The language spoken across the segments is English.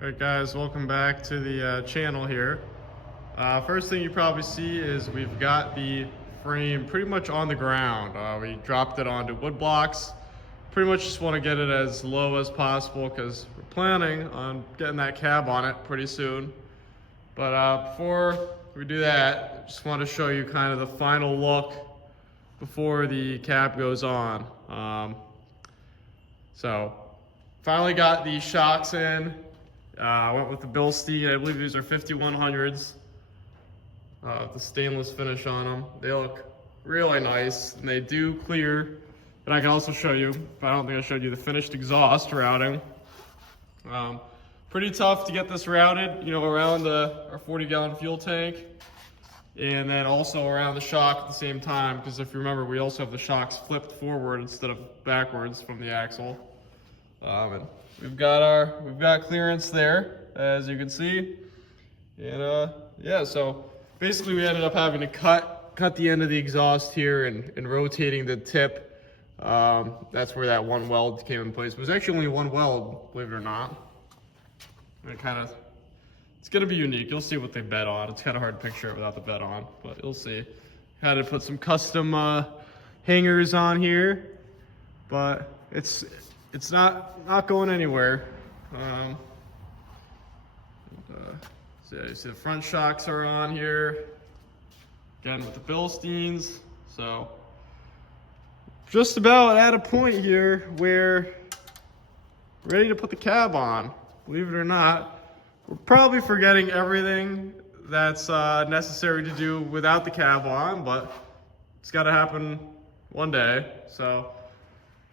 Alright guys, welcome back to the channel here. First thing you probably see is we've got the frame pretty much on the ground. We dropped it onto wood blocks. Pretty much just want to get it as low as possible because we're planning on getting that cab on it pretty soon. But before we do that, just want to show you kind of the final look before the cab goes on. So finally got the shocks in. I went with the Bilstein. I believe these are 5100s. The stainless finish on them. They look really nice, and they do clear. And I can also show you, but I don't think I showed you the finished exhaust routing. Pretty tough to get this routed, you know, around our 40-gallon fuel tank, and then also around the shock at the same time. Because if you remember, we also have the shocks flipped forward instead of backwards from the axle. And we've got clearance there, as you can see, and yeah. So basically, we ended up having to cut the end of the exhaust here and rotating the tip. That's where that one weld came in place. It was actually only one weld, believe it or not. And it's gonna be unique. You'll see what they bet on. It's kind of hard to picture it without the bet on, but you'll see. Had to put some custom hangers on here, but it's not going anywhere. So yeah, you see the front shocks are on here again with the Bilsteins. So just about at a point here where we're ready to put the cab on. Believe it or not, we're probably forgetting everything that's necessary to do without the cab on, but it's got to happen one day. So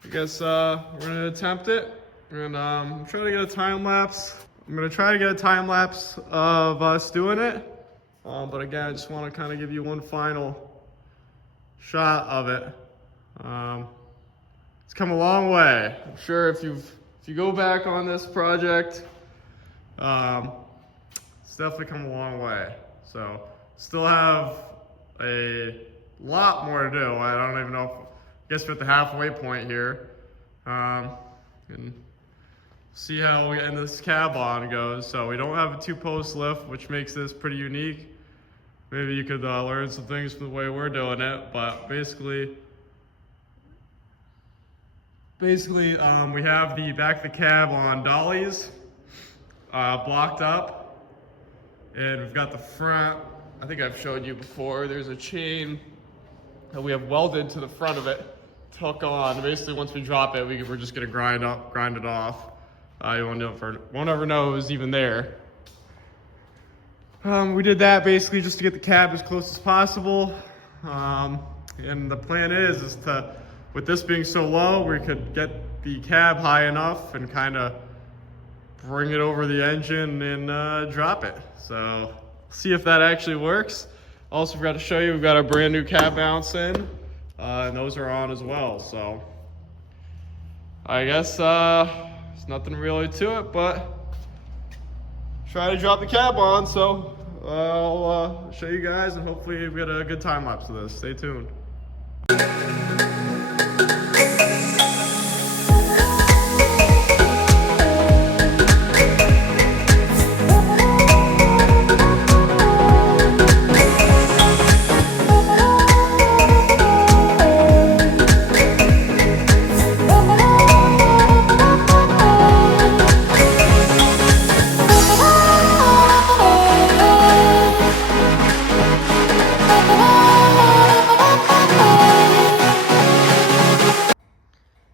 I guess we're gonna attempt it, and I'm trying to get a time lapse. I'm gonna try to get a time lapse of us doing it, but again, I just want to kind of give you one final shot of it. It's come a long way. I'm sure if you go back on this project, it's definitely come a long way. So still have a lot more to do. I don't even know. I guess we're at the halfway point here, and see how getting this cab on goes. So we don't have a 2-post lift, which makes this pretty unique. Maybe you could learn some things from the way we're doing it, but basically we have the back of the cab on dollies, blocked up, and we've got the front. I think I've showed you before. There's a chain that we have welded to the front of it. Hook on. Basically, once we drop it, we're just gonna grind it off. You won't ever know it was even there. We did that basically just to get the cab as close as possible. And the plan is to, with this being so low, we could get the cab high enough and kind of bring it over the engine and drop it. So see if that actually works. Also forgot to show you, we've got our brand new cab mounts in. And those are on as well, so I guess there's nothing really to it, but try to drop the cab on. So I'll show you guys, and hopefully we get a good time lapse of this. Stay tuned.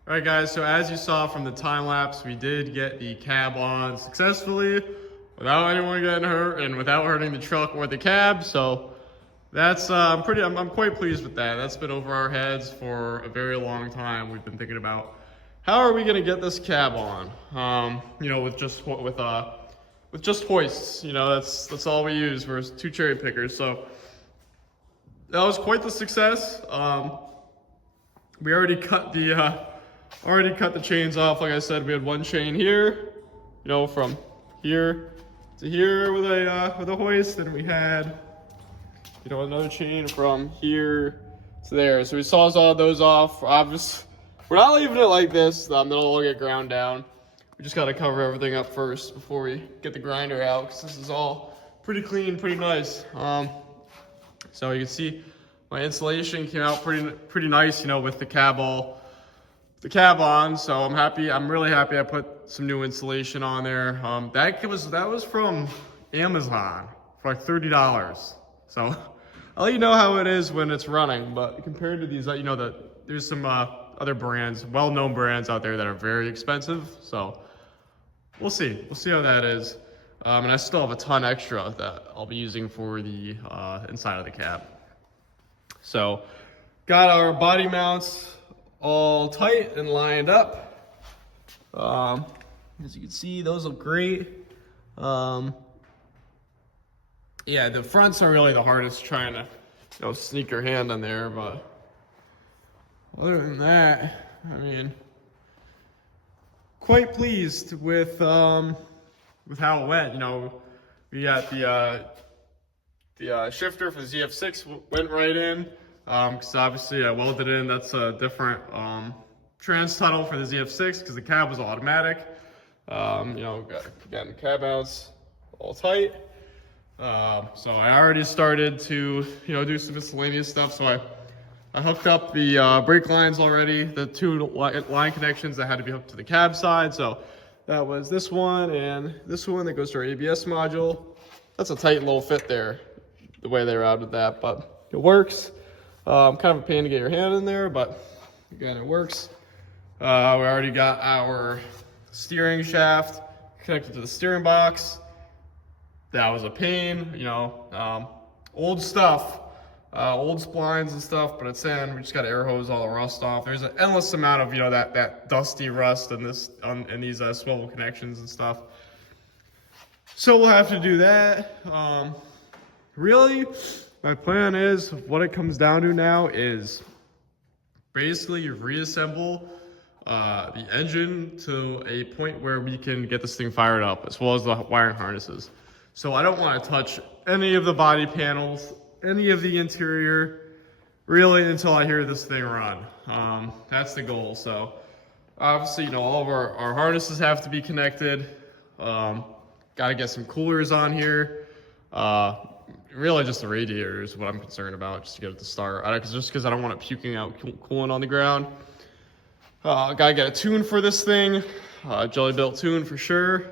Alright guys, so as you saw from the time lapse, we did get the cab on successfully without anyone getting hurt and without hurting the truck or the cab. So that's I'm quite pleased with that. That's been over our heads for a very long time. We've been thinking about how are we going to get this cab on, you know, with just hoists. You know, that's all we use. We're 2 cherry pickers. So that was quite the success. We already cut the chains off. Like I said, we had one chain here, you know, from here to here with a hoist, and we had, you know, another chain from here to there. So we sawzawed those off. Obviously, we're not leaving it like this. They'll all get ground down. We we just got to cover everything up first before we get the grinder out, because this is all pretty clean, pretty nice. So you can see my insulation came out pretty nice, you know, with the cab on. So I'm really happy I put some new insulation on there. That was from Amazon for like $30. So I'll let you know how it is when it's running, but compared to these, you know, there's some other brands, well-known brands out there that are very expensive. So we'll see how that is. And I still have a ton extra that I'll be using for the inside of the cab. So got our body mounts all tight and lined up. As you can see, those look great. Yeah, the fronts are really the hardest, trying to, you know, sneak your hand in there, but other than that, I mean, quite pleased with how it went. You know, we got the shifter for the ZF6 went right in, because obviously I welded in. That's a different trans tunnel for the ZF6 because the cab was automatic. You know, got the cab mounts all tight. So I already started to, you know, do some miscellaneous stuff. So I hooked up the brake lines already, the two line connections that had to be hooked to the cab side. So that was this one and this one that goes to our ABS module. That's a tight little fit there, the way they routed that, but it works. Kind of a pain to get your hand in there, but again, it works. We already got our steering shaft connected to the steering box. That was a pain, you know, old stuff, old splines and stuff, but it's in. We just got to air hose all the rust off. There's an endless amount of, you know, that dusty rust in these swivel connections and stuff. So we'll have to do that. Really, my plan is, what it comes down to now is basically you reassemble the engine to a point where we can get this thing fired up, as well as the wiring harnesses. So I don't want to touch any of the body panels, any of the interior, really, until I hear this thing run. That's the goal. So obviously, you know, all of our harnesses have to be connected. Got to get some coolers on here. Really just the radiator is what I'm concerned about, just to get it to start. Just because I don't want it puking out coolant on the ground. Gotta get a tune for this thing. Jelly built tune for sure.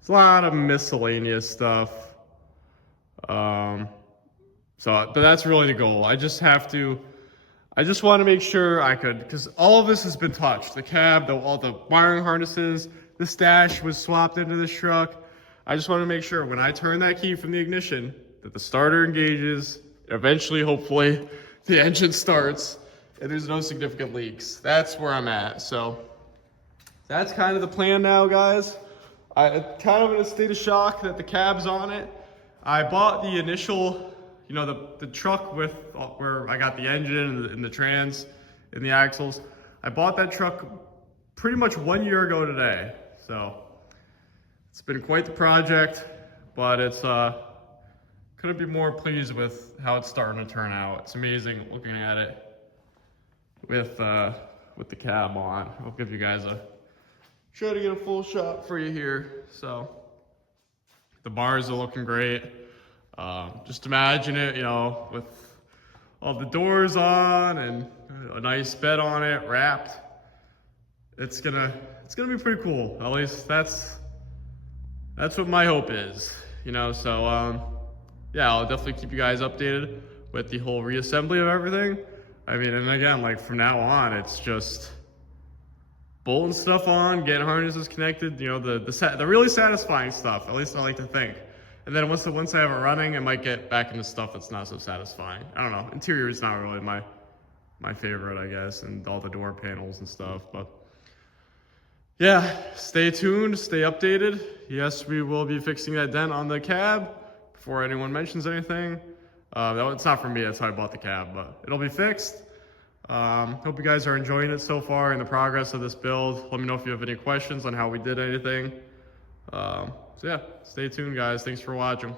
It's a lot of miscellaneous stuff. But that's really the goal. I just want to make sure I could, because all of this has been touched. The cab, all the wiring harnesses, the stash was swapped into this truck. I just want to make sure when I turn that key from the ignition that the starter engages, eventually, hopefully, the engine starts, and there's no significant leaks. That's where I'm at. So that's kind of the plan now, guys. I'm kind of in a state of shock that the cab's on it. I bought the initial, you know, the truck with where I got the engine and the trans and the axles. I bought that truck pretty much 1 year ago today. So it's been quite the project, but it's couldn't be more pleased with how it's starting to turn out. It's amazing looking at it with the cab on. I'll give you guys try to get a full shot for you here. So the bars are looking great. Just imagine it, you know, with all the doors on and a nice bed on it, wrapped. It's gonna be pretty cool. At least that's what my hope is, you know. So yeah, I'll definitely keep you guys updated with the whole reassembly of everything. I mean, and again, like from now on, it's just bolting stuff on, getting harnesses connected, you know, the really satisfying stuff, at least I like to think. And then once I have it running, I might get back into stuff that's not so satisfying. I don't know, interior is not really my favorite, I guess, and all the door panels and stuff, but yeah, stay tuned, stay updated. Yes, we will be fixing that dent on the cab before anyone mentions anything. It's not for me, that's how I bought the cab, but it'll be fixed. Hope you guys are enjoying it so far in the progress of this build. Let me know if you have any questions on how we did anything. So yeah, stay tuned, guys. Thanks for watching.